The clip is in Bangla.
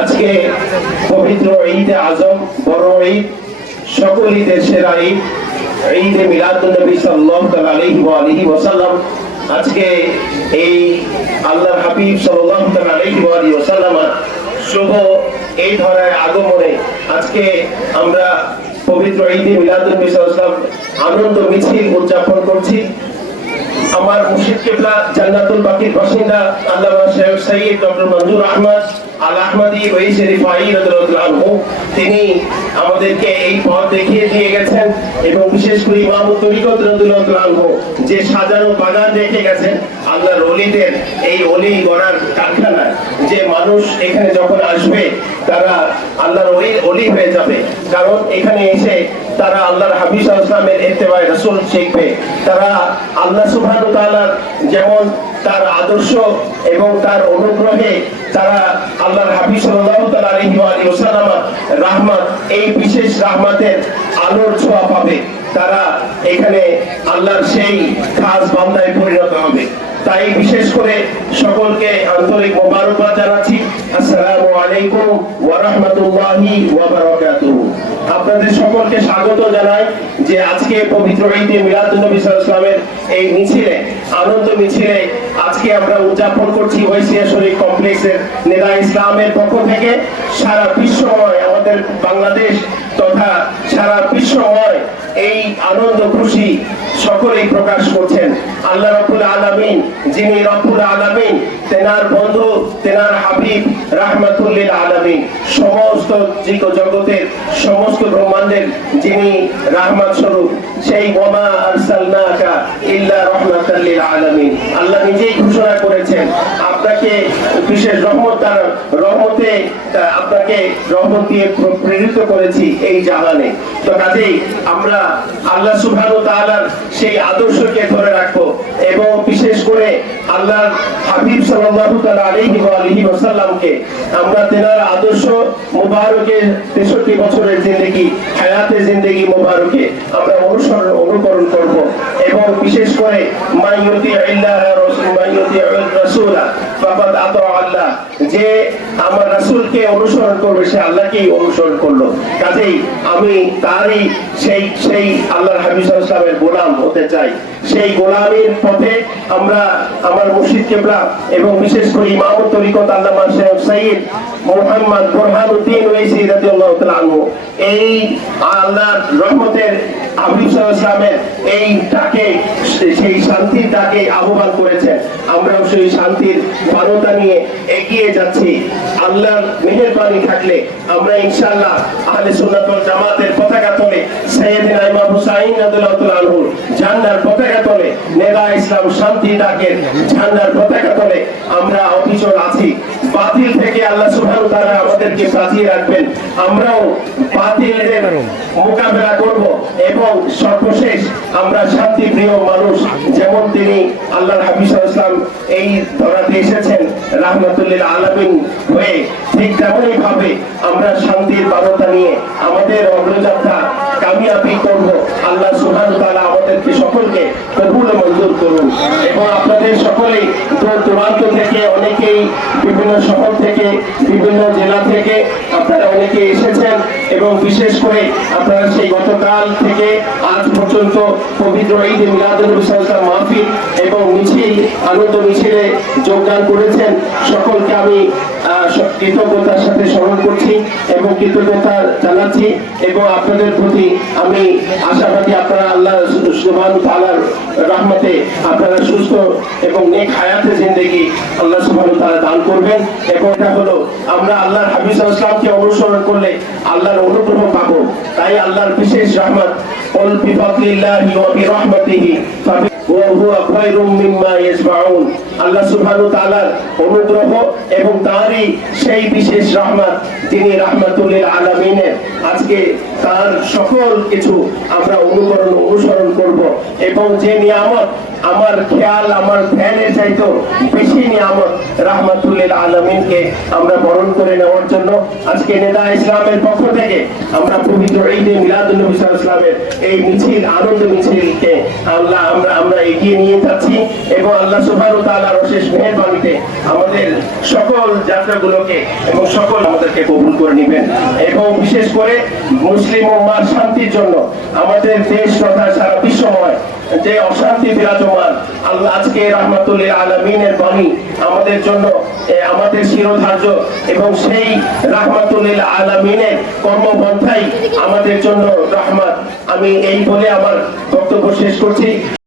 আজকে পবিত্র ঈদে আজম, বড় ঈদ, সকল ঈদের সেরা ঈদ, ঈদে মিলাদুন নবী সাল্লাল্লাহু আলাইহি ওয়াসাল্লাম। আজকে এই আল্লাহর হাবিব সাল্লাল্লাহু আলাইহি ওয়াসাল্লাম শুভ এই ধরায় আগমনে আজকে আমরা পবিত্র ঈদে মিলাদুন নবী সাল্লাল্লাহু আলাইহি ওয়াসাল্লাম আনন্দ মিছিল উদযাপন করছি। আমার মুর্শিদ কিবলা জান্নাতুল বাকির বাসিন্দা আল্লামা শেখ সৈয়দ ডক্টর মঞ্জুর আহমদ আল আহমদী ওয়াইসি রিফাই রাদিয়াল্লাহু আনহু, তিনি আমাদেরকে এই পথ দেখিয়ে দিয়ে গেছেন এবং বিশেষ করে ইমাম তরিকত রাদিয়াল্লাহু আনহু যে সাজানো বাগান রেখে গেছেন আল্লাহর ওলিদের, এই ওলি গড়ার কারখানা, যে মানুষ এখানে যখন আসবে তারা আল্লাহর ওলি হয়ে যাবে। কারণ এখানে এসে তারা আল্লাহর হাবিব সাল্লাল্লাহু আলাইহি ওয়াসাল্লামের ইত্তেবায়ে রাসূল শিখবে। তারা আল্লাহ সুবহানাহু ওয়া তাআলার যেমন তার আদর্শ এবং তার অনুগ্রহে তারা আল্লাহর হাবিব সাল্লাল্লাহু আলাইহি ওয়াসাল্লাম রাহমাত, এই বিশেষ রাহমাতের আলোর ছোঁয়া পাবে। তারা এখানে আল্লাহর সেই খাস বান্দায় পরিণত হবে। তাই বিশেষ করে সকলকে আন্তরিক মোবারকবাদ জানাচ্ছি। আসসালামু আলাইকুম ওয়া রাহমাতুল্লাহি ওয়া বারাকাতুহু। আপনাদের সকলকে স্বাগত জানাই যে আজকে পবিত্র ঈদে মিলাদুন নবী সাল্লাল্লাহু আলাইহি ওয়াসাল্লামের এই মিছিলে, আনন্দ মিছিলে আজকে আমরা উদযাপন করছি ওয়াইসিয়া শরীফ কমপ্লেক্সের নেদা ইসলামের পক্ষ থেকে। সারা বিশ্বময় আমাদের বাংলাদেশ তথা সারা বিশ্বময় এই আনন্দ খুশি সকলেই প্রকাশ করছেন। আল্লাহ রাব্বুল আলামিন, যিনি রাব্বুল আলামিন, তেনার বন্ধু, তেনার হাবিব রাহমাতুল লিল আলামিন, সমস্ত জগতের সমস্ত ব্রহ্মাণ্ডের যিনি রাহমাত স্বরূপ, সেই ওয়ামা আরসালনাকা ইল্লা রাহমাতাল লিল আলামিন, আল্লাহ নিজেই ঘোষণা করেছেন আপনাকে বিশেষ রহমতে আপনাকে রহমত দিয়ে প্রেরিত করেছি এই জাহানে। তো কাজেই আমরা আল্লাহ সুবহানাহু ওয়া তাআলার সেই আদর্শকে ধরে রাখবো এবং বিশেষ করে আল্লাহর হাবিব সাল্লাল্লাহু আলাইহি ওয়াসাল্লামকে আমরা তেনার আদর্শ মুবারকে 63 বছরের জিন্দেগি, হায়াতে জিন্দেগি মুবারকে আমরা অনুকরণ করব এবং বিশেষ করে মাইয়ুতি ইল্লাহ রাসূলা ফাকাদ আতা আল্লাহ, যে আমার রাসূলকে অনুসরণ করবে সে আল্লাহকেই অনুসরণ করলো। কাজেই আমি তারই সেই আল্লাহর হাবিব সাল্লাল্লাহু আলাইহি ওয়াসাল্লামের গোলাম হতে চাই। সেই গোলামীর পথে আমরা আমার মুর্শিদ কিবলা এবং বিশেষ করে ইমাম তরিকত আল্লামা শেখ সৈয়দ মুহাম্মদ বুরহানুদ্দিন ওয়াইসি রাদিয়াল্লাহু তাআলা আনহু এই আল্লাহর রহমতের হাবিব সাল্লাল্লাহু আলাইহি ওয়াসাল্লামের এই ডাকে, সেই শান্তির ডাকে আহ্বান করেছেন। আমরাও সেই শান্তির বার্তা নিয়ে এগিয়ে যাচ্ছি। আল্লাহর মেহেরবানি থাকলে আমরা ইনশাআল্লাহ আহলে সুন্নাত ওয়াল জামাতের পতাকা তলে, সাইয়েদনা ইমাম হুসাইন রাদিয়াল্লাহু তাআলা আনহু ঝান্ডার পতাকা তলে, নেদা ইসলাম শান্তি ডাকের ঝান্ডার পতাকা তলে আমরা অবিচল আছি। বাতিল থেকে আল্লাহ সুবহানাহু ওয়া তাআলা আমাদেরকে বাঁচিয়ে রাখবেন। আমরাও বাতিলের মোকাবেলা করব এবং সর্বশেষ আমরা শান্তি প্রিয় মানুষ, যেমন তিনি আল্লাহর হাবিব সাল্লাল্লাহু আলাইহি ওয়াসাল্লাম এই ধরাতে এসেছেন রাহমাতুল লিল আলামিন হয়ে, ঠিক তেমনই ভাবে আমরা শান্তির বার্তা নিয়ে আমাদের অগ্রযাত্রা কামিয়াবি করব। আল্লাহ সুবহানাহু ওয়া তাআলা আমাদেরকে সকলকে কবুল মঞ্জুর করুন এবং আপনাদের সকলেই দূর দূরান্ত থেকে, অনেকেই বিভিন্ন শহর থেকে, বিভিন্ন জেলা থেকে আপনারা অনেকে এসেছেন এবং বিশেষ করে আপনারা সেই গতকাল থেকে আজ পর্যন্ত পবিত্র ঈদে মিলাদুন নবী সাল্লাল্লাহু আলাইহি ওয়াসাল্লাম মাহফিল এবং মিছিল, আনন্দ মিছিলে যোগদান করেছেন। সকলকে আমি কৃতজ্ঞতার সাথে স্মরণ করছি এবং কৃতজ্ঞতা জানাচ্ছি এবং আপনাদের প্রতি আমি আশাবাদী আপনারা আল্লাহ সুবহানাহু ওয়া তাআলার রহমতে আপনারা সুস্থ এবং নেক হায়াতে জিন্দেগি আল্লাহ সুবহানাহু ওয়া তাআলা দান করবেন। এবং এটা হলো আমরা আল্লাহর হাবিব সাল্লাল্লাহু আলাইহি ওয়াসাল্লামকে অনুসরণ করলে আল্লাহর অনুগ্রহ পাবো। তাই আল্লাহর বিশেষ রহমত, কুল বিফাদলিল্লাহি ওয়া বিরহমাতিহি আল্লাহ সুবহানাহু ওয়া তাআলার অনুগ্রহ এবং তারই সেই বিশেষ রহমত, তিনি রাহমাতুল লিল আলামিনের, আজকে তার সকল কিছু আমরা অনুসরণ করব এবং যে নিয়ামত আমার খেয়াল আমার ধ্যানের চাইতো বেশি নিয়ামত রাহমাতুল্লিল আলামিনকে আমরা বরণ করে নেওয়ার জন্য আজকে নেতা ইসলামের পক্ষ থেকে আমরা পবিত্র ঈদে মিলাদুন নবী সাল্লাল্লাহু আলাইহি ওয়াসাল্লামের এই মিছিল আনন্দ মিছিলকে আমরা এগিয়ে নিয়ে যাচ্ছি এবং আল্লাহ সুবহানাহু ওয়া তাআলার অশেষ মেহেরবানিতে আমাদের সকল যাত্রাগুলোকে এবং সকল আমাদেরকে কবুল করে নেবেন এবং বিশেষ করে মুসলিম উম্মাহর শান্তির জন্য আমাদের দেশ তথা সারা বিশ্বময় যে অশান্তি বিরাজমান আল্লাহ আজকে রাহমাতুল্লিল আলামিনের বাণী আমাদের জন্য আমাদের শিরোধার্য এবং সেই রাহমাতুল্লিল আলামিনের কর্মপন্থাই আমাদের জন্য রহমত। আমি এই বলে আমার বক্তব্য শেষ করছি।